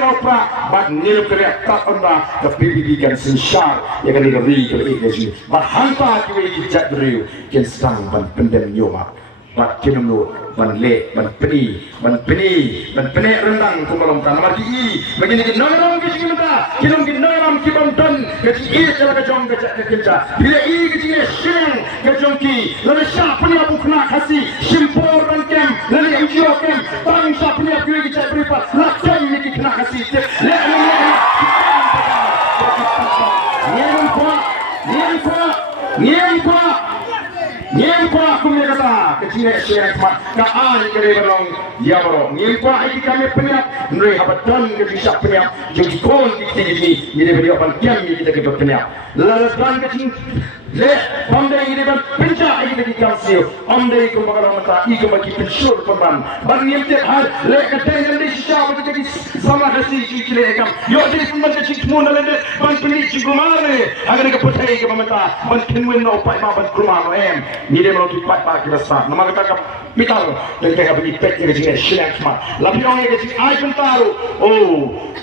Eropa bat nil kere tak onda ke PBB kan sensyar ya kan negeri ke ini bat hanta ke ini jadriu kan sedang ban pendem nyoma bat kinumlu ban le ban peni rendang kumalom kan mati i begini ke noram ke cinta kinum ke noram ki ban don ke i chala ke jong ke kinca bila i ke cinta sheng ke jong ki lalu siapa ni bukna khasi simpor ban kem lalu NGO kem tang siapa ni aku ke cak beripat lakai ni ki kena khasi le Nyempa kumnya kata kecil siang mat kaan kere berong ya berong nyempa iki kami penyap nri habatan ke bisa penyap jadi kon kita ini jadi beliau panjang kita ke penyap lalu dan kecil le pandai ini ban penca ini di kasih andai kumbaga mata iki bagi pensyur peran ban nyemte hal le kata di sisa jadi sama kasih kecil ekam yo jadi pun kecil semua le ban peni cigumare agar ke putai ke mata ban kinwin no pai ban kumano em ni dia mau kipat pak kita sah nama kita kapital dan kita bagi pek ini sini siang semua tapi orang yang kecil ai pun tahu oh